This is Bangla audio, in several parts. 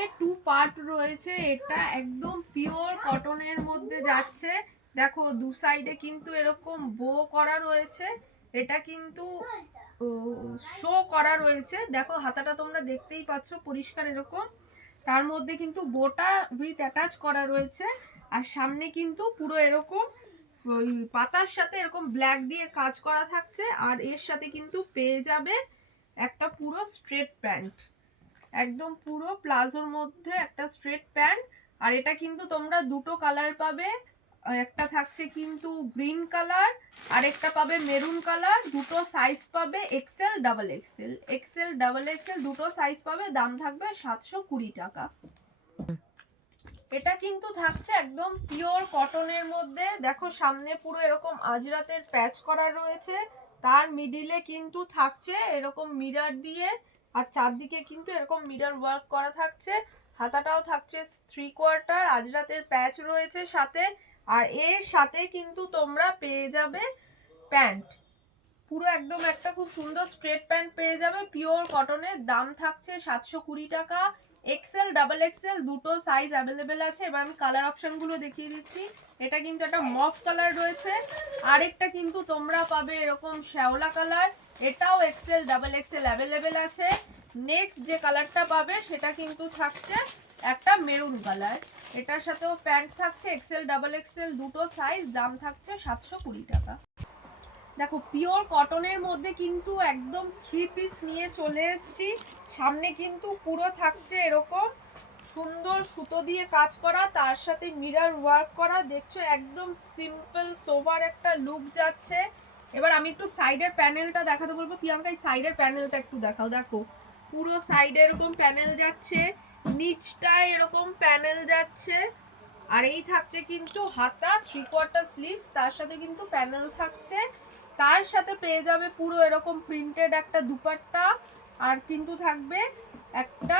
মধ্যে 2 পার্ট রয়েছে। এটা একদম পিওর কটনের মধ্যে যাচ্ছে। দেখো দু সাইডে কিন্তু এরকম বো করা রয়েছে। এটা কিন্তু শো করা রয়েছে। দেখো হাতাটা তোমরা দেখতেই পাচ্ছ পরিষ্কার এরকম। তার মধ্যে কিন্তু বোটা উইথ অ্যাটাচ করা রয়েছে। আর সামনে কিন্তু পুরো এরকম ওই পাতার সাথে এরকম ব্ল্যাক দিয়ে কাজ করা থাকছে। আর এর সাথে কিন্তু পেয়ে যাবে একটা পুরো স্ট্রেট প্যান্ট, একদম পুরো প্লাজোর মধ্যে একটা স্ট্রেট প্যান্ট। আর এটা কিন্তু তোমরা দুটো কালার পাবে, একটা থাকছে কিন্তু গ্রিন কালার আর একটা পাবে মেরুন কালার। দুটো সাইজ পাবে Excel double Excel, Excel double Excel দুটো সাইজ পাবে। দাম থাকবে 720 টাকা। এটা কিন্তু থাকছে একদম পিওর কটনের মধ্যে। দেখো সামনে পুরো এরকম আজরাতের প্যাচ করা রয়েছে। তার মিডিলে কিন্তু থাকছে এরকম মিরর দিয়ে, আর চারদিকে কিন্তু এরকম মিরর ওয়ার্ক করা থাকছে। হাতাটাও থাকছে 3/4 আজরাতের প্যাচ রয়েছে সাথে। আর এর সাথে কিন্তু তোমরা পেয়ে যাবে প্যান্ট, পুরো একদম একটা খুব সুন্দর স্ট্রেট প্যান্ট পেয়ে যাবে পিওর কটনের। দাম থাকছে 720 টাকা। এক্সেল ডাবল এক্সেল দুটো সাইজ অ্যাভেলেবেল আছে। এবার আমি কালার অপশনগুলো দেখিয়ে দিচ্ছি। এটা কিন্তু একটা মফ কালার রয়েছে, আরেকটা কিন্তু তোমরা পাবে এরকম শ্যাওলা কালার, এটাও এক্সেল ডাবল এক্সেল অ্যাভেলেবেল আছে। নেক্সট যে কালারটা পাবে সেটা কিন্তু থাকছে একটা মেরুন কালার, এটার সাথেও প্যান্ট থাকছে এক্সেল ডাবল এক্সেল দুটো সাইজ। দাম থাকছে 720 টাকা। দেখো পিওর কটনের মধ্যে কিন্তু একদম 3 পিস নিয়ে চলে এসেছি। সামনে কিন্তু পুরো থাকছে এরকম সুন্দর সুতো দিয়ে কাজ করা, তার সাথে মিরর ওয়ার্ক করা। দেখছো একদম সিম্পল সোভার একটা লুক যাচ্ছে। এবার আমি একটু সাইডের প্যানেলটা দেখাতে বলবো। প্রিয়াঙ্কা এই সাইডের প্যানেলটা একটু দেখাও। দেখো পুরো সাইডে এরকম প্যানেল যাচ্ছে, নিচটায় এরকম প্যানেল যাচ্ছে। আর এই থাকছে কিন্তু হাতা 3/4 স্লিভস, তার সাথে কিন্তু প্যানেল থাকছে। তার সাথে পেয়ে যাবে পুরো এরকম প্রিন্টেড একটা দুপাট্টা, আর কিন্তু থাকবে একটা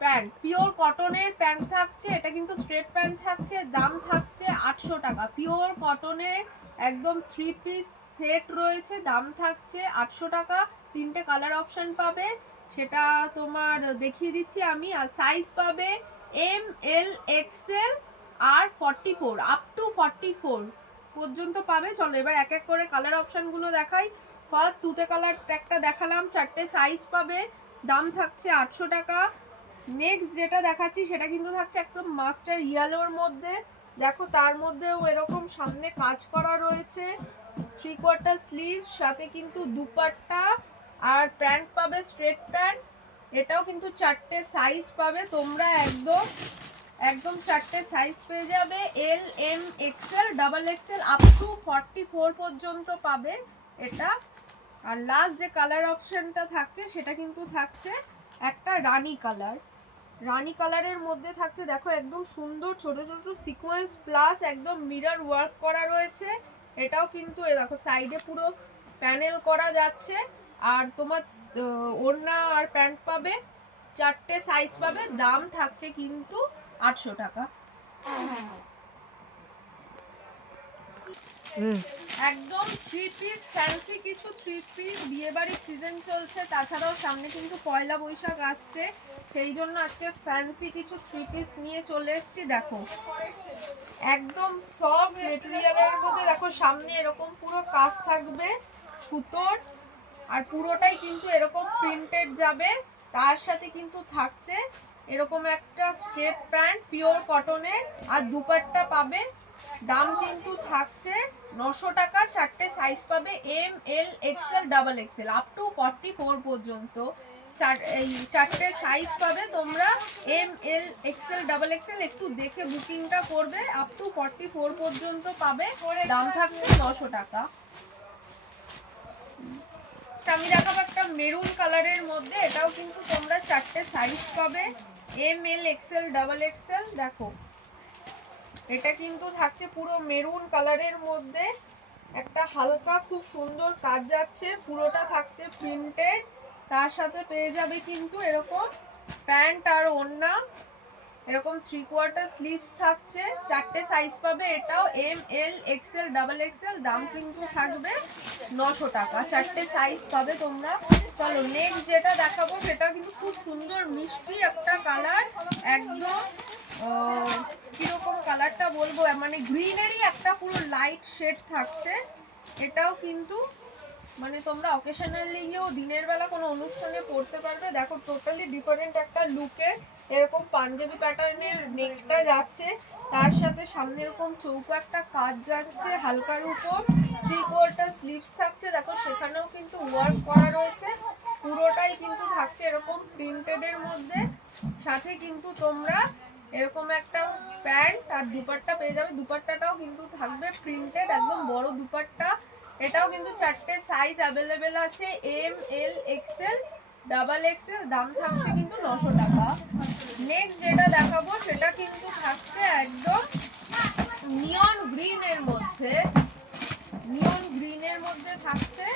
প্যান্ট, পিওর কটনের প্যান্ট থাকছে। এটা কিন্তু স্ট্রেট প্যান্ট থাকছে। দাম থাকছে 800 টাকা। পিওর কটনের একদম 3 পিস সেট রয়েছে, দাম থাকছে 800 টাকা। তিনটে কালার অপশন পাবে, সেটা তোমার দেখিয়ে দিচ্ছি আমি। আর সাইজ পাবে এম এল এক্সেল আর 44 আপ টু 44 পর্যন্ত পাবে। চলো এবার এক এক করে কালার অপশনগুলো দেখাই। ফার্স্ট তুতে কালার একটা দেখালাম, 4টে সাইজ পাবে, দাম থাকছে 800 টাকা। নেক্সট যেটা দেখাচ্ছি সেটা কিন্তু থাকছে একদম মাস্টার ইয়েলোর মধ্যে। দেখো তার মধ্যেও এরকম সামনে কাজ করা রয়েছে, 3/4 স্লিভ, সাথে কিন্তু দুপাট্টা আর প্যান্ট পাবে স্ট্রেট প্যান্ট। এটাও কিন্তু 4টে সাইজ পাবে তোমরা, একদম একদম 4টে সাইজ পেয়ে যাবে। L M XL double XL up to 44 পর্যন্ত পাবে এটা। আর লাস্ট যে কালার অপশনটা থাকছে সেটা কিন্তু থাকছে একটা রানী কালার। রানী কালারের মধ্যে থাকছে দেখো একদম সুন্দর ছোট ছোট সিকোয়েন্স প্লাস একদম মিরর ওয়ার্ক করা রয়েছে। এটাও কিন্তু এ দেখো সাইডে পুরো প্যানেল করা যাচ্ছে। আর তোমার ওড়না আর প্যান্ট পাবে, 4টে সাইজ পাবে। দাম থাকছে কিন্তু 800 টাকা। একদম 3 পিস ফ্যান্সি কিছু 3 পিস, বিয়েবাড়ির সিজন চলছে, তাছাড়াও সামনে কিন্তু পয়লা বৈশাখ আসছে, সেই জন্য আজকে ফ্যান্সি কিছু 3 পিস নিয়ে চলে এসেছি। দেখো একদম সফট মেটেরিয়ালের মধ্যে, দেখো সামনে এরকম পুরো কাজ থাকবে সুতোর, আর পুরোটাই কিন্তু এরকম প্রিন্টেড যাবে। তার সাথে কিন্তু থাকছে এরকম একটা স্ট্রেট প্যান্ট পিওর কটনের, আর দুপাট্টা পাবে। দাম কিন্তু থাকছে 900 টাকা। 4টে সাইজ পাবে M L XL double XL up to 44 পর্যন্ত। এই 4টে সাইজ পাবে তোমরা, M L XL double XL. একটু দেখে বুকিংটা করবে, আপ টু 44 পর্যন্ত পাবে। দাম থাকছে 900 টাকা। আমি দেখাবো একটা মেরুন কালারের মধ্যে, এটাও কিন্তু তোমরা 4টে সাইজ পাবে, M L XL double XL. দেখো এটা কিন্তু থাকছে পুরো মেরুন কালারের মধ্যে, একটা হালকা খুব সুন্দর কাজ যাচ্ছে, পুরোটা থাকছে প্রিন্টেড। তার সাথে পেয়ে যাবে কিন্তু এরকম প্যান্ট আর ওড়না। এরকম 3/4 স্লিভস থাকছে, 4টে সাইজ পাবে। এটাও M L XL double XL, দাম কিন্তু থাকবে 900 টাকা। 4টে সাইজ পাবে তোমরা। চলো নেক্সট যেটা দেখাবো সেটা কিন্তু খুব সুন্দর মিষ্টি একটা কালার, একদম কিরকম কালারটা বলবো, মানে গ্রিনেরই একটা পুরো লাইট শেড থাকছে। এটাও কিন্তু মানে তোমরা অকেশনালিও দিনের বেলা কোনো অনুষ্ঠানে পরতে পারবে। দেখো টোটালি ডিফারেন্ট একটা লুকে, এরকম পাঞ্জাবি প্যাটার্নের নেকটা যাচ্ছে, তার সাথে সামনে এরকম চৌকো একটা কাজ যাচ্ছে হালকার উপর, 3/4 স্লিভস থাকছে। দেখো সেখানেও কিন্তু ওয়ার্ক করা রয়েছে, পুরোটাই কিন্তু থাকছে এরকম প্রিন্টেডের মধ্যে। সাথে কিন্তু তোমরা এরকম একটা প্যান্ট আর দুপাট্টা পেয়ে যাবে, দুপাট্টাটাও কিন্তু থাকবে প্রিন্টেড, একদম বড় দুপাট্টা। এটাও কিন্তু 4টে সাইজ অ্যাভেলেবেল আছে, M L XL double XL, দাম থাকছে কিন্তু 900 টাকা। নেক্সট যেটা দেখাবো সেটা কিন্তু থাকছে একদম নিয়ন গ্রিনের মধ্যে, নিয়ন গ্রিনের মধ্যে থাকছে।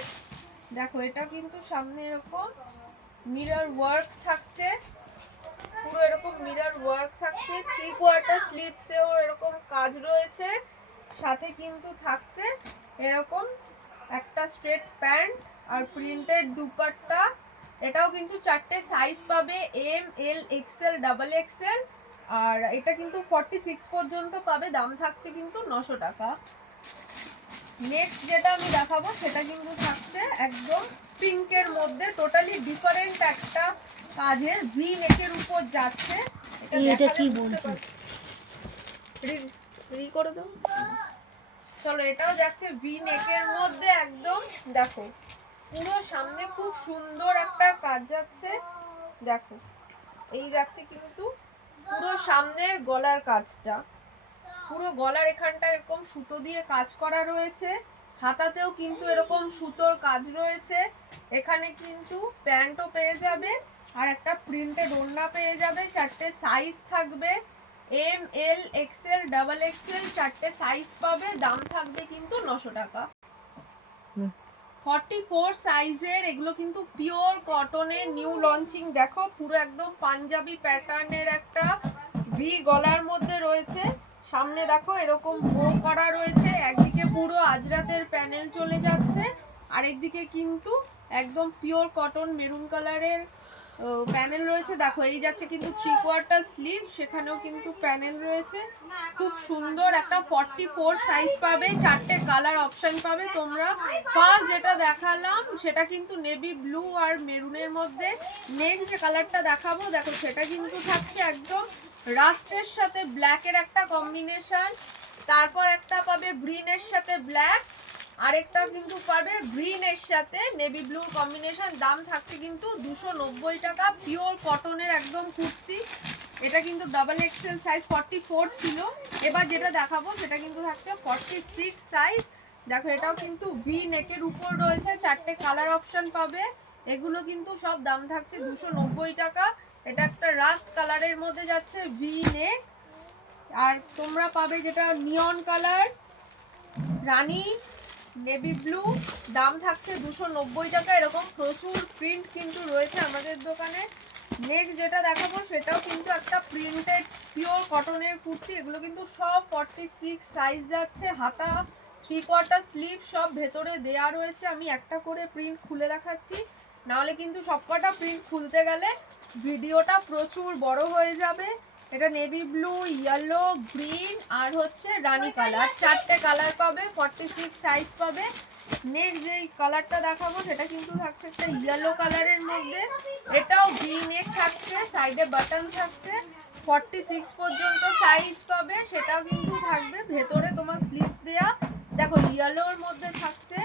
দেখো এটা কিন্তু সামনে এরকম মিরর ওয়ার্ক থাকছে, পুরো এরকম মিরর ওয়ার্ক থাকছে, 3/4 স্লিভসেও এরকম কাজ রয়েছে। সাথে কিন্তু থাকছে এরকম একটা স্ট্রেট প্যান্ট আর প্রিন্টেড দুপাট্টা। এটাও কিন্তু 4টে সাইজ পাবে, M L XL double XL, আর এটা কিন্তু 46 পর্যন্ত পাবে, দাম থাকছে কিন্তু 900 টাকা। নেক্সট যেটা আমি দেখাবো সেটা কিন্তু থাকছে একদম পিঙ্কের মধ্যে, টোটালি ডিফারেন্ট একটা কাজের, ভি নেকের উপর যাচ্ছে। এটা কি বলছো? রি করে দাও। চলো এটাও যাচ্ছে ভি নেকের মধ্যে একদম। দেখো পুরো সামনে খুব সুন্দর একটা কাজ যাচ্ছে, দেখো এই যাচ্ছে কিন্তু পুরো সামনের গলার কাজটা, পুরো গলার এখানটা এরকম সুতো দিয়ে কাজ করা রয়েছে, হাতাতেও কিন্তু এরকম সুতোর কাজ রয়েছে। এখানে কিন্তু প্যান্টও পেয়ে যাবে আর একটা প্রিন্টেড ওড়না পেয়ে যাবে। 4টে সাইজ থাকবে, M L XL double XL, 4টে সাইজ পাবে, দাম থাকবে কিন্তু 900 টাকা। 44 সাইজের, এগুলো কিন্তু পিওর কটনের নিউ লঞ্চিং। দেখো পুরো একদম পাঞ্জাবি প্যাটার্নের একটা ভি গলার মধ্যে রয়েছে, সামনে দেখো এরকম বো করা রয়েছে, একদিকে পুরো আজরাতের প্যানেল চলে যাচ্ছে, আরেকদিকে কিন্তু একদম পিওর কটন মেরুন কালারের প্যানেল রয়েছে। দেখো এই যাচ্ছে কিন্তু 3/4 স্লিভ, সেখানেও কিন্তু প্যানেল রয়েছে, খুব সুন্দর একটা 44 সাইজ পাবে, 4টে কালার অপশন পাবে তোমরা। ফার্স্ট যেটা দেখালাম সেটা কিন্তু নেভি ব্লু আর মেরুনের মধ্যে। নেক্সট যে কালারটা দেখাবো দেখো সেটা কিন্তু থাকছে একদম রাস্টের সাথে ব্ল্যাকের একটা কম্বিনেশন, তারপর একটা পাবে গ্রিনের সাথে ব্ল্যাক, আরেকটা কিন্তু পাবে গ্রিনের সাথে নেভি ব্লুর কম্বিনেশন। দাম থাকছে কিন্তু 290 টাকা, পিওর কটনের একদম কুর্তি। এটা কিন্তু ডাবল এক্সেল সাইজ, 44 ছিল, এবার যেটা দেখাবো সেটা কিন্তু থাকছে 46 সাইজ। দেখো এটাও কিন্তু ভি নেকের উপর রয়েছে, 4টে কালার অপশন পাবে, এগুলো কিন্তু সব দাম থাকছে 290 টাকা। এটা একটা রাস্ট কালারের মধ্যে যাচ্ছে ভি নেক, আর তোমরা পাবে যেটা নিয়ন কালার রানী নেভি ব্লু, দাম থাকছে 290 টাকা। এরকম প্রচুর প্রিন্ট কিন্তু রয়েছে আমাদের দোকানে। নেক্সট যেটা দেখাবো সেটাও কিন্তু একটা প্রিন্টেড পিওর কটনের কুর্তি, এগুলো কিন্তু সব 46 সাইজ যাচ্ছে, হাতা 3/4 স্লিভ সব ভেতরে দেয়া রয়েছে। আমি একটা করে প্রিন্ট খুলে দেখাচ্ছি, নাহলে কিন্তু সবকটা প্রিন্ট খুলতে গেলে ভিডিওটা প্রচুর বড় হয়ে যাবে। এটা নেভি ব্লু, ইয়েলো, গ্রিন আর হচ্ছে রানী কালার, 4টে কালার পাবে, 46 সাইজ পাবে। নেক্সট যেই কালারটা দেখাবো সেটা কিন্তু থাকছে একটা ইয়েলো কালারের মধ্যে, এটাও ভি নেক থাকছে, সাইডে বাটন থাকছে, 46 পর্যন্ত সাইজ পাবে, সেটাও কিন্তু থাকবে ভেতরে তোমার স্লিভস দেয়া। দেখো ইয়েলোর মধ্যে থাকছে,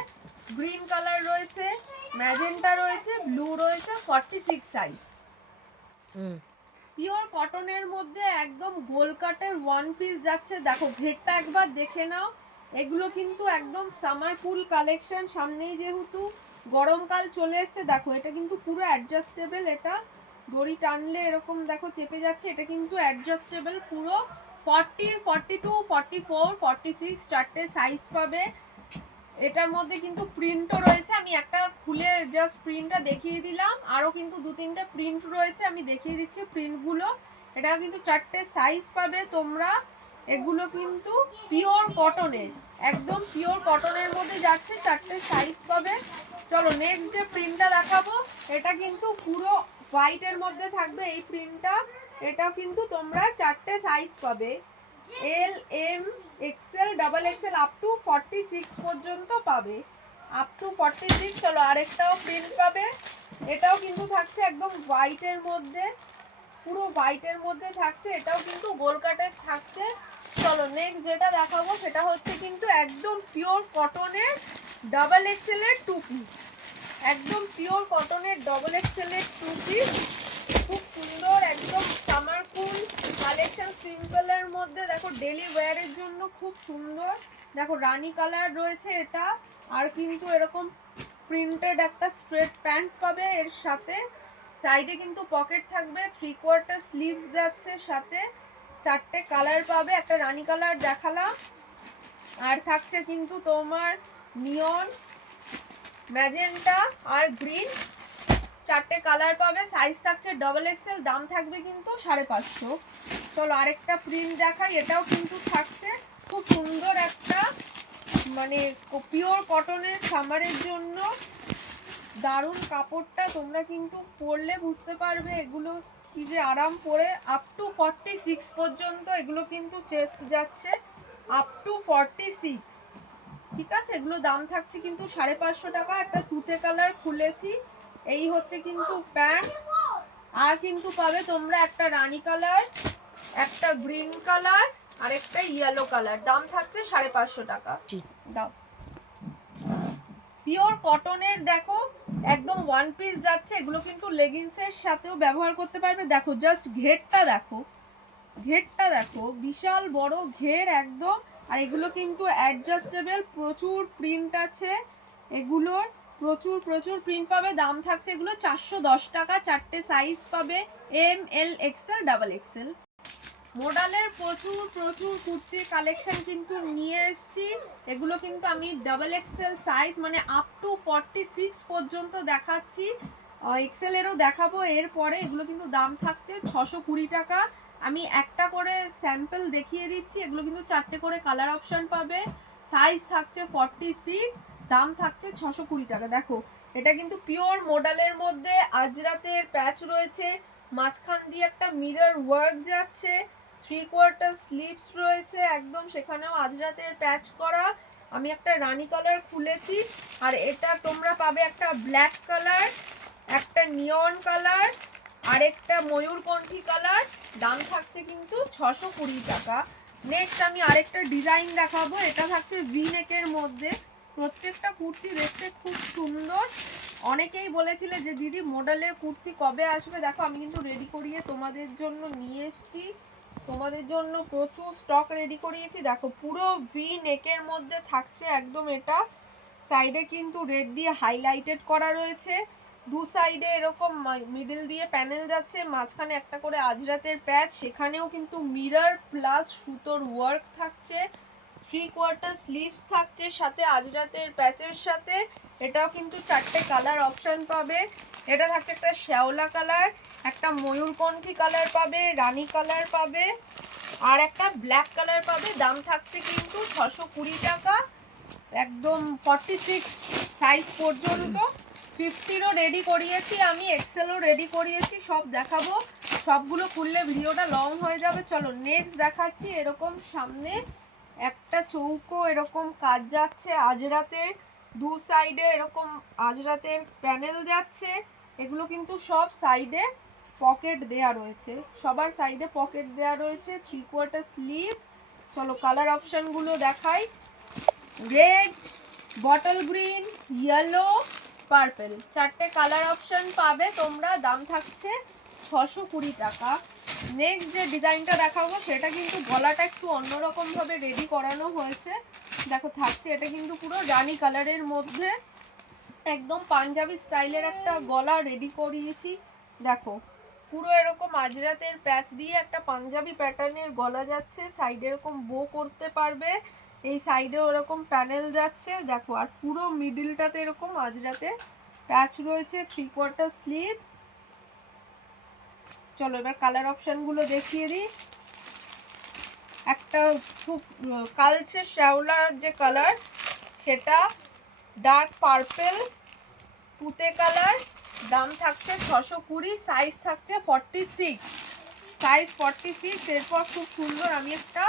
গ্রিন কালার রয়েছে, ম্যাজেন্টা রয়েছে, ব্লু রয়েছে, 46 সাইজ। পিওর কটনের মধ্যে একদম গোল কাটের ওয়ান পিস যাচ্ছে। দেখো ঘেরটা একবার দেখে নাও, এগুলো কিন্তু একদম সামার কুল কালেকশন, সামনেই যেহেতু গরমকাল চলে এসছে। দেখো এটা কিন্তু পুরো অ্যাডজাস্টেবল, এটা দড়ি টানলে এরকম দেখো চেপে যাচ্ছে, এটা কিন্তু অ্যাডজাস্টেবল পুরো। 40, 42, 44, 46 4টে সাইজ পাবে। এটার মধ্যে কিন্তু প্রিন্টও রয়েছে, আমি একটা খুলে জাস্ট প্রিন্টটা দেখিয়ে দিলাম, আরও কিন্তু 2-3টে প্রিন্ট রয়েছে, আমি দেখিয়ে দিচ্ছি প্রিন্টগুলো। এটা কিন্তু 4টে সাইজ পাবে তোমরা। এগুলো কিন্তু পিওর কটনের, একদম পিওর কটনের মধ্যে যাচ্ছে, 4টে সাইজ পাবে। চলো নেক্সট যে প্রিন্টটা দেখাবো, এটা কিন্তু পুরো হোয়াইটের মধ্যে থাকবে এই প্রিন্টটা। এটাও কিন্তু তোমরা 4টে সাইজ পাবে, L, M, XL, double XL up to 46 পর্যন্ত পাবে, আপ টু 46। চলো আরেকটাও প্রিন্ট পাবে, এটাও কিন্তু থাকছে একদম হোয়াইটের মধ্যে, পুরো হোয়াইটের মধ্যে থাকছে, এটাও কিন্তু গোল কাটের থাকছে। চলো নেক্সট যেটা দেখাবো সেটা হচ্ছে কিন্তু একদম পিওর কটনের ডাবল এক্সেলের 2 পিস, একদম পিওর কটনের ডাবল এক্সেলের 2 পিস, খুব সুন্দর একদম সামার কুল কালেকশন, সিম্পলের মধ্যে দেখো ডেলি ওয়্যারের জন্য খুব সুন্দর। দেখো রানী কালার রয়েছে এটা, আর কিন্তু এরকম প্রিন্টেড একটা স্ট্রেট প্যান্ট পাবে এর সাথে, সাইডে কিন্তু পকেট থাকবে, 3/4 স্লিভস যাচ্ছে সাথে, 4টে কালার পাবে, একটা রানী কালার দেখালাম, আর থাকছে কিন্তু তোমার নিয়ন, ম্যাজেন্টা আর গ্রিন, 4টে কালার পাবে, সাইজ থাকছে ডাবল এক্সেল, দাম থাকবে কিন্তু 550। চলো আরেকটা প্রিন্ট দেখাই, এটাও কিন্তু থাকছে খুব সুন্দর একটা, মানে পিওর কটনের সামারের জন্য দারুণ কাপড়টা, তোমরা কিন্তু পরলে বুঝতে পারবে এগুলো কি যে আরাম পরে। আপ টু 46 পর্যন্ত এগুলো কিন্তু চেস্ট যাচ্ছে, আপ টু 46, ঠিক আছে। এগুলো দাম থাকছে কিন্তু 550 টাকা। একটা তুতে কালার খুলেছি, এই হচ্ছে কিন্তু প্যান্ট, আর কিন্তু পাবে তোমরা একটা রানী কালার, একটা গ্রিন কালার, আর একটা ইয়েলো কালার, দাম থাকছে 550 টাকা। দাও পিওর কটনের, দেখো একদম ওয়ান পিস যাচ্ছে, এগুলো কিন্তু লেগিংসের সাথেও ব্যবহার করতে পারবে। দেখো জাস্ট ঘেরটা দেখো, ঘেরটা দেখো বিশাল বড় ঘের একদম, আর এগুলো কিন্তু অ্যাডজাস্টেবল, প্রচুর প্রিন্ট আছে এগুলোর, প্রচুর প্রচুর প্রিন্ট পাবে, দাম থাকছে এগুলো 410 টাকা। 4টে সাইজ পাবে, M, L, XL, double Excel. মডেলের প্রচুর প্রচুর কুর্তির কালেকশন কিন্তু নিয়ে এসেছি, এগুলো কিন্তু আমি ডাবল এক্সেল সাইজ মানে আপ টু 46 পর্যন্ত দেখাচ্ছি, এক্সেলেরও দেখাবো এরপরে। এগুলো কিন্তু দাম থাকছে 620 টাকা। আমি একটা করে স্যাম্পল দেখিয়ে দিচ্ছি, এগুলো কিন্তু 4টে করে কালার অপশন পাবে, সাইজ থাকছে 46, দাম থাকছে 620 টাকা। দেখো এটা কিন্তু পিওর মডেলের মধ্যে আজরাতের প্যাচ রয়েছে, মাঝখান দিয়ে একটা মিরর ওয়ার্ক যাচ্ছে, 3/4 স্লিভস রয়েছে একদম, সেখানেও আজরাতের প্যাচ করা। আমি একটা রানী কালার খুলেছি, আর এটা তোমরা পাবে একটা ব্ল্যাক কালার, একটা নিয়ন কালার, আরেকটা ময়ূরকণ্ঠী কালার, দাম থাকছে কিন্তু 620 টাকা। নেক্সট আমি আরেকটা ডিজাইন দেখাবো, এটা থাকছে ভি নেকের মধ্যে, প্রত্যেকটা কুর্তি দেখতে খুব সুন্দর। অনেকেই বলেছিলে যে দিদি মডেলের কুর্তি কবে আসবে, দেখো আমি কিন্তু রেডি করিয়ে তোমাদের জন্য নিয়ে এসেছি, তোমাদের জন্য প্রচুর স্টক রেডি করিয়েছি। দেখো পুরো ভি নেকের মধ্যে থাকছে একদম, এটা সাইডে কিন্তু রেড দিয়ে হাইলাইটেড করা রয়েছে, দু সাইডে এরকম মিডল দিয়ে প্যানেল যাচ্ছে, মাঝখানে একটা করে আজরাতের প্যাচ, সেখানেও কিন্তু মিরর প্লাস সুতোর ওয়ার্ক থাকছে, 3/4 স্লিভস থাকছে সাথে আজরাতের প্যাচের সাথে। এটাও কিন্তু 4টে কালার অপশন পাবে, এটা থাকছে একটা শ্যাওলা কালার, একটা ময়ূরকণ্ঠী কালার পাবে, রানী কালার পাবে, আর একটা ব্ল্যাক কালার পাবে, দাম থাকছে কিন্তু 620 টাকা, একদম 46 সাইজ পর্যন্ত। 50রও রেডি করিয়েছি আমি, এক্সেলও রেডি করিয়েছি, সব দেখাবো, সবগুলো খুললে ভিডিওটা লং হয়ে যাবে। চলো নেক্সট দেখাচ্ছি, এরকম সামনে একটা চৌকো এরকম কাজ যাচ্ছে আজরাতের, দু সাইডে এরকম আজরাতের প্যানেল যাচ্ছে, এগুলো কিন্তু সব সাইডে পকেট দেয়া রয়েছে, সবার সাইডে পকেট দেয়া রয়েছে, 3/4 স্লিভস। চলো কালার অপশনগুলো দেখাই, red, bottle green, yellow, purple, 4টে কালার অপশন পাবে তোমরা, দাম থাকছে 620 টাকা। নেক্সট যে ডিজাইনটা দেখাবো সেটা কিন্তু গলাটা একটু অন্যরকম ভাবে রেডি করানো হয়েছে, দেখো থাকছে এটা কিন্তু পুরো রানী কালারের মধ্যে, একদম পাঞ্জাবি স্টাইলের একটা গলা রেডি করিয়েছি। দেখো পুরো এরকম আজরাতের প্যাচ দিয়ে একটা পাঞ্জাবি প্যাটার্নের গলা যাচ্ছে, সাইডে এরকম বো করতে পারবে, এই সাইডে ওরকম প্যানেল যাচ্ছে দেখো, আর পুরো মিডিলটাতে এরকম আজরাতে প্যাচ রয়েছে, 3/4 স্লিভস, চলো এবার কালার অপশানগুলো দেখিয়ে দিই। একটা খুব কালচে শ্যাওলার যে কালার, সেটা ডার্ক পার্পেল তুতে কালার, দাম থাকছে 620, সাইজ থাকছে 46, সাইজ 46। এরপর খুব সুন্দর আমি একটা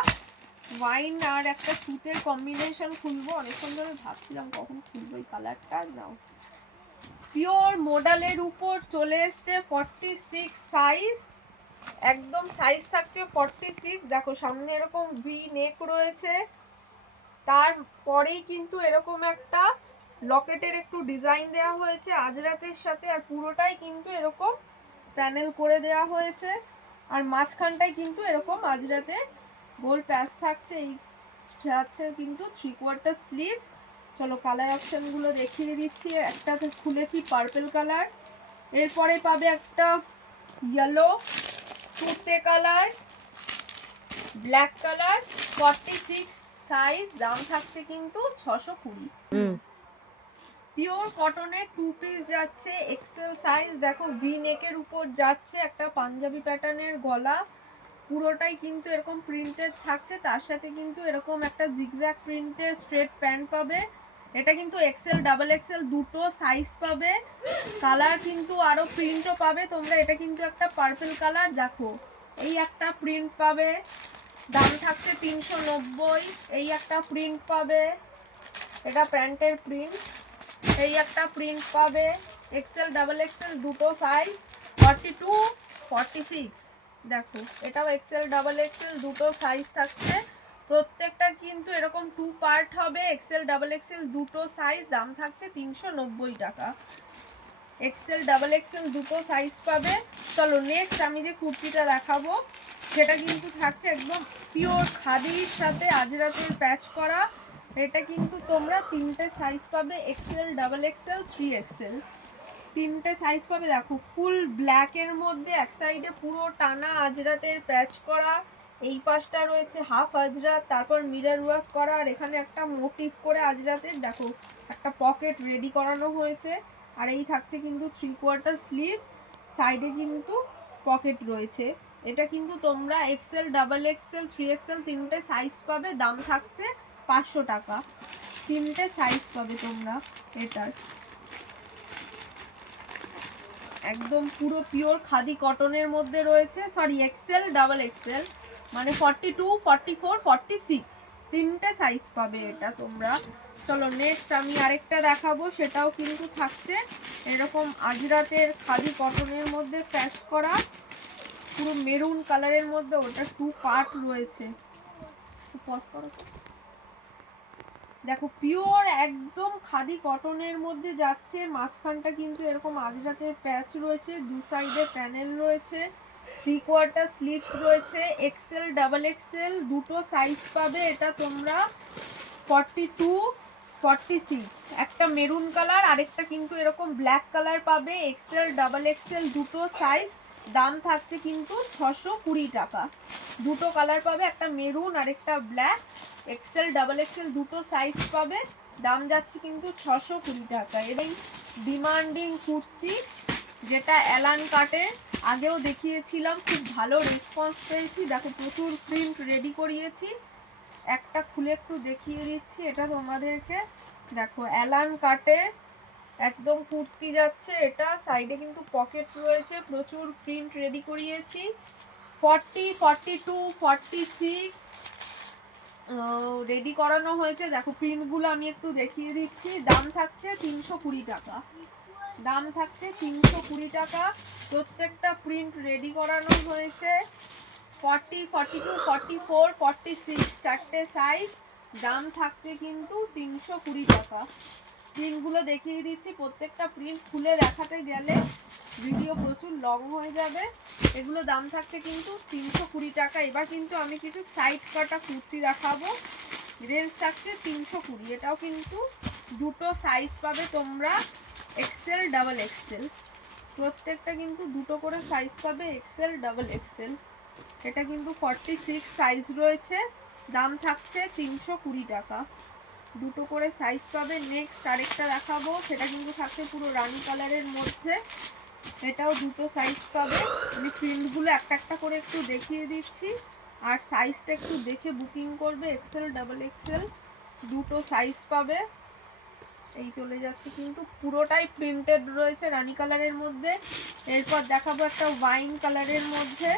ওয়াইন আর একটা তুতের কম্বিনেশন খুলবো, অনেকক্ষণ ধরে ভাবছিলাম কখন খুলবো এই কালারটা। নাও, পিওর মডেলের উপর চলে এসছে 46 সাইজ, একদম সাইজ থাকছে 46। দেখো সামনে এরকম ভি নেক রয়েছে, তারপরেই কিন্তু এরকম একটা লকেটের একটু ডিজাইন দেওয়া হয়েছে আজরাতের সাথে, আর পুরোটাই কিন্তু এরকম প্যানেল করে দেওয়া হয়েছে, আর মাঝখানটায় কিন্তু এরকম আজরাতে গোল প্যাচ থাকছে। এই যাচ্ছে কিন্তু 3/4 স্লিভস। চলো কালার অপশানগুলো দেখিয়ে দিচ্ছি। একটা খুলেছি পার্পল কালার, এরপরে পাবে একটা ইয়েলো, তুতে কালার, ব্ল্যাক কালার, 46 সাইজ, দাম থাকছে কিন্তু 620। পিওর কটনের 2 পিস যাচ্ছে, এক্সেল সাইজ। দেখো ভি নেকের উপর যাচ্ছে, একটা পাঞ্জাবি প্যাটার্নের গলা, পুরোটাই কিন্তু এরকম প্রিন্টেড থাকছে, তার সাথে কিন্তু এরকম একটা জিগজ্যাগ প্রিন্টের স্ট্রেট প্যান্ট পাবে। এটা কিন্তু এক্সেল ডাবল এক্সেল দুটো সাইজ পাবে, কালার কিন্তু আরো প্রিন্টও পাবে তোমরা। এটা কিন্তু একটা পার্পল কালার, দেখো এই একটা প্রিন্ট পাবে, দাম থাকছে 390। এই একটা প্রিন্ট পাবে, এটা প্যান্টের প্রিন্ট, এই একটা প্রিন্ট পাবে, এক্সেল ডাবল এক্সেল দুটো সাইজ, 42 46। দেখো এটাও এক্সেল ডাবল এক্সেল দুটো সাইজ থাকছে, প্রত্যেকটা কিন্তু এরকম 2 পার্ট হবে, এক্সেল ডাবল এক্সেল দুটো সাইজ, দাম থাকছে 390 টাকা। এক্সেল ডাবল এক্সেল দুটো সাইজ পাবে। চলো নেক্সট আমি যে কুর্তিটা দেখাবো সেটা কিন্তু থাকছে একদম পিওর খাদির সাথে আজরাতের প্যাচ করা। এটা কিন্তু তোমরা তিনটে সাইজ পাবে, এক্সেল ডাবল এক্সেল 3XL, তিনটে সাইজ পাবে। দেখো ফুল ব্ল্যাকের মধ্যে এক সাইডে পুরো টানা আজরাতের প্যাচ করা, এই পাশটা রয়েছে হাফ আজরাত, তারপর মিরর ওয়ার্ক করা, আর এখানে একটা মোটিভ করে আজরাতের দেখো একটা পকেট রেডি করানো হয়েছে, আর এই থাকছে কিন্তু 3/4 স্লিভস, সাইডে কিন্তু পকেট রয়েছে। এটা কিন্তু তোমরা এক্সেল ডাবল এক্সেল 3XL তিনটে সাইজ পাবে, দাম থাকছে 500 টাকা। তিনটে সাইজ পাবে তোমরা এটার, একদম পুরো পিওর খাদি কটনের মধ্যে রয়েছে। সরি, এক্সেল ডাবল এক্সেল মানে 42 44 46 তিনটে সাইজ পাবে এটা তোমরা। চলো নেক্সট আমি আরেকটা দেখাবো, সেটাও কিন্তু থাকছে এরকম আজরাতের খাদি কটনের মধ্যে প্যাচ করা, পুরো মেরুন কালারের মধ্যে, ওটা 2 পার্ট রয়েছে। পজ করো। দেখো পিওর একদম খাদি কটনের মধ্যে যাচ্ছে, মাঝখানটা কিন্তু এরকম আজরাতের প্যাচ রয়েছে, দু সাইডে প্যানেল রয়েছে, 3/4 স্লিভস রয়েছে, এক্সেল ডাবল এক্সেল দুটো সাইজ পাবে। এটা তোমরা 42 46, একটা মেরুন কালার আরেকটা কিন্তু এরকম ব্ল্যাক কালার পাবে, এক্সেল ডাবল এক্সেল দুটো সাইজ, দাম থাকছে কিন্তু 620 টাকা। দুটো কালার পাবে, একটা মেরুন আর একটা ব্ল্যাক, এক্সেল ডাবল এক্সেল দুটো সাইজ পাবে, দাম যাচ্ছে কিন্তু 620 টাকা। এটাই ডিমান্ডিং কুর্তি, যেটা অ্যালান কাটে, আগেও দেখিয়েছিলাম, খুব ভালো রেসপন্স পেয়েছি। দেখো প্রচুর প্রিন্ট রেডি করিয়েছি, একটা খুলে একটু দেখিয়ে দিচ্ছি এটা তোমাদেরকে। দেখো অ্যালান কাটের একদম কুর্তি যাচ্ছে এটা, সাইডে কিন্তু পকেট রয়েছে, প্রচুর প্রিন্ট রেডি করিয়েছি। 40 42 46 রেডি করানো হয়েছে। দেখো প্রিন্টগুলো আমি একটু দেখিয়ে দিচ্ছি, দাম থাকছে 320 টাকা, দাম থাকছে 320 টাকা। প্রত্যেকটা প্রিন্ট রেডি করানো হয়েছে, 40 42 44 46 চারটে সাইজ, দাম থাকছে কিন্তু 320 টাকা। প্রিন্টগুলো দেখিয়ে দিচ্ছি, প্রত্যেকটা প্রিন্ট খুলে দেখাতে গেলে ভিডিও প্রচুর লং হয়ে যাবে। এগুলো দাম থাকছে কিন্তু 320 টাকা। এবার কিন্তু আমি কিছু সাইড কাটা কুর্তি দেখাবো, রেঞ্জ থাকছে 320। এটাও কিন্তু দুটো সাইজ পাবে তোমরা, এক্সেল ডাবল এক্সেল, প্রত্যেকটা কিন্তু দুটো করে সাইজ পাবে, এক্সেল ডাবল এক্সেল। এটা কিন্তু 46 সাইজ রয়েছে, দাম থাকছে 320 টাকা, দুটো করে সাইজ পাবে। নেক্সট আরেকটা দেখাবো, সেটা কিন্তু থাকছে পুরো রানি কালারের মধ্যে, এটাও দুটো সাইজ পাবে। আমি প্রিন্টগুলো একটা একটা করে একটু দেখিয়ে দিচ্ছি, আর সাইজটা একটু দেখে বুকিং করবে। এক্সেল ডাবল এক্সেল দুটো সাইজ পাবে। এই চলে যাচ্ছে কিন্তু পুরোটাই প্রিন্টেড রয়েছে রানী কালারের মধ্যে। এরপর দেখাবো একটা ওয়াইন কালারের মধ্যে,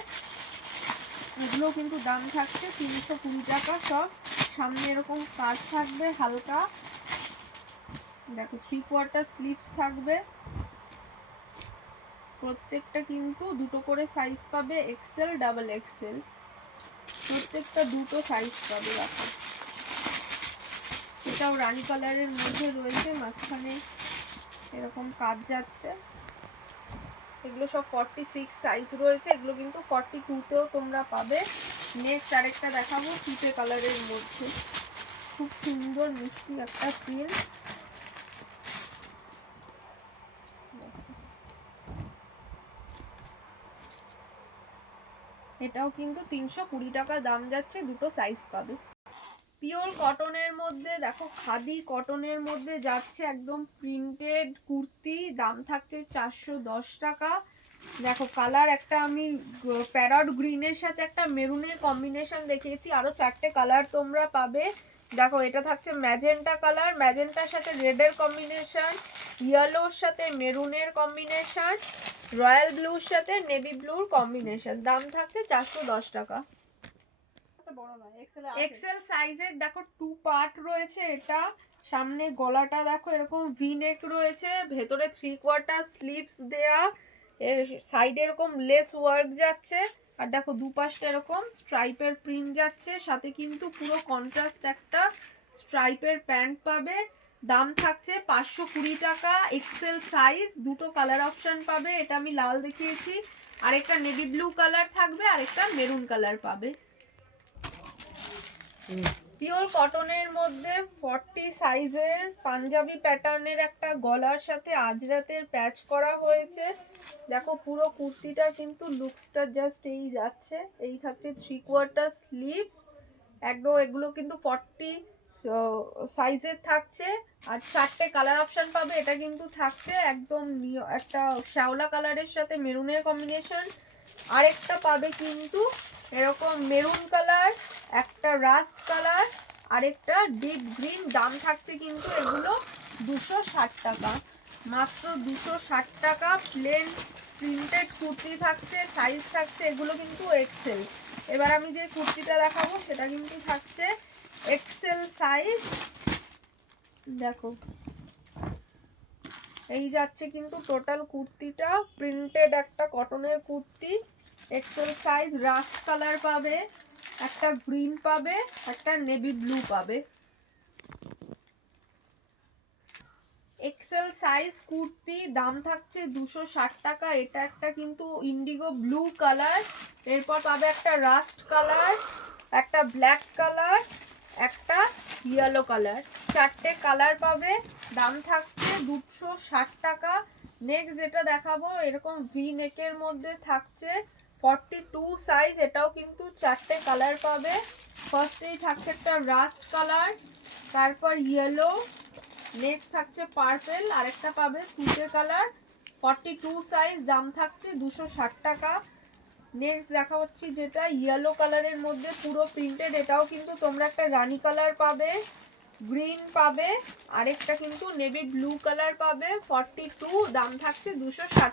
এগুলো কিন্তু দাম থাকছে 320 টাকা সব। সামনে এরকম কাজ থাকবে হালকা, দেখো 3/4 স্লিভস থাকবে। প্রত্যেকটা কিন্তু দুটো করে সাইজ পাবে, এক্সেল ডাবল এক্সেল প্রত্যেকটা দুটো সাইজ পাবে। দেখো এটাও রানী কালারের মধ্যে রয়েছে, মাঝখানে এরকম কাজ যাচ্ছে। এগুলো সব 46 সাইজ রয়েছে, এগুলো কিন্তু 42তেও তোমরা পাবে। নেক্সট আরেকটা দেখাবো পিপে কালারের মধ্যে, খুব সুন্দর মিষ্টি একটা প্রিন্ট। এটাও কিন্তু 320 টাকা দাম যাচ্ছে, দুটো সাইজ পাবে। পিওর কটনের মধ্যে দেখো, খাদি কটনের মধ্যে যাচ্ছে একদম প্রিন্টেড কুর্তি, দাম থাকছে 410 টাকা। দেখো কালার একটা আমি প্যারট গ্রিনের সাথে একটা মেরুনের কম্বিনেশন দেখিয়েছি, আরো 4টে কালার তোমরা পাবে। দেখো এটা থাকছে ম্যাজেন্টা কালার, ম্যাজেন্টার সাথে রেডের কম্বিনেশন, ইয়েলোর সাথে মেরুনের কম্বিনেশন, রয়্যাল ব্লুর সাথে নেভি ব্লুর কম্বিনেশন, দাম থাকছে 410 টাকা। এক্সেল সাইজের দেখো 2 পার্ট রয়েছে। এটা সামনে গলাটা দেখো এরকম ভি নেক রয়েছে, ভেতরে 3/4 স্লিভস দেয়া, এর সাইডে এরকম লেস ওয়ার্ক যাচ্ছে, আর দেখো দুপাশটা এরকম স্ট্রাইপের প্রিন্ট যাচ্ছে, সাথে কিন্তু পুরো কন্ট্রাস্ট একটা স্ট্রাইপের প্যান্ট পাবে। দাম থাকছে 520 টাকা। এক্সেল সাইজ, দুটো কালার অপশন পাবে। এটা আমি লাল দেখিয়েছি, আরেকটা নেভি ব্লু কালার থাকবে, আরেকটা মেরুন কালার পাবে। পিওর কটনের মধ্যে 40 সাইজের পাঞ্জাবি প্যাটার্নের একটা গলার সাথে আজরাতের প্যাচ করা হয়েছে। দেখো পুরো কুর্তিটা কিন্তু লুকসটা জাস্ট এই যাচ্ছে, এই থাকছে 3/4 স্লিভস একদম। এগুলো কিন্তু 40 সাইজের থাকছে, আর 4টে কালার অপশন পাবে। এটা কিন্তু থাকছে একদম একটা শ্যাওলা কালারের সাথে মেরুনের কম্বিনেশন, আরেকটা পাবে কিন্তু এরকম মেরুন কালার, একটা রাস্ট কালার, আরেকটা ডিপ গ্রিন। দাম থাকছে কিন্তু এগুলো 260 টাকা, মাত্র 260 টাকা। প্লেন প্রিন্টেড কুর্তি থাকছে, সাইজ থাকছে এগুলো কিন্তু এক্সেল। এবার আমি যে কুর্তিটা দেখাবো সেটা কিন্তু থাকছে এক্সেল সাইজ। দেখো এই যাচ্ছে কিন্তু টোটাল কুর্তিটা, প্রিন্টেড একটা কটনের kurti, XL size. Rushed colour পাবে, একটা গ্রিন পাবে, একটা নেভি ব্লু পাবে। এক্সেল সাইজ কুর্তি, দাম থাকছে 260 টাকা। এটা একটা কিন্তু ইন্ডিগো ব্লু কালার, এরপর পাবে একটা রাস্ট কালার, একটা ব্ল্যাক কালার, একটা ইয়েলো কালার, 4টে কালার পাবে। দাম থাকছে 260 টাকা। নেক্সট যেটা দেখাবো এরকম ভি নেকের মধ্যে থাকছে 42 সাইজ, এটাও কিন্তু 4টে কালার পাবে। ফার্স্টেই থাকছে একটা রাস্ট কালার, তারপর ইয়েলো, নেক্সট থাকছে পার্পল, আরেকটা পাবে তুতে কালার, 42 সাইজ, দাম থাকছে 260 টাকা। নেক্সট দেখা হচ্ছে যেটা ইয়েলো কালারের মধ্যে পুরো প্রিন্টেড, এটাও কিন্তু তোমরা একটা রানী কালার পাবে, গ্রিন পাবে, আরেকটা কিন্তু নেভি ব্লু কালার পাবে, 42, দাম থাকছে 260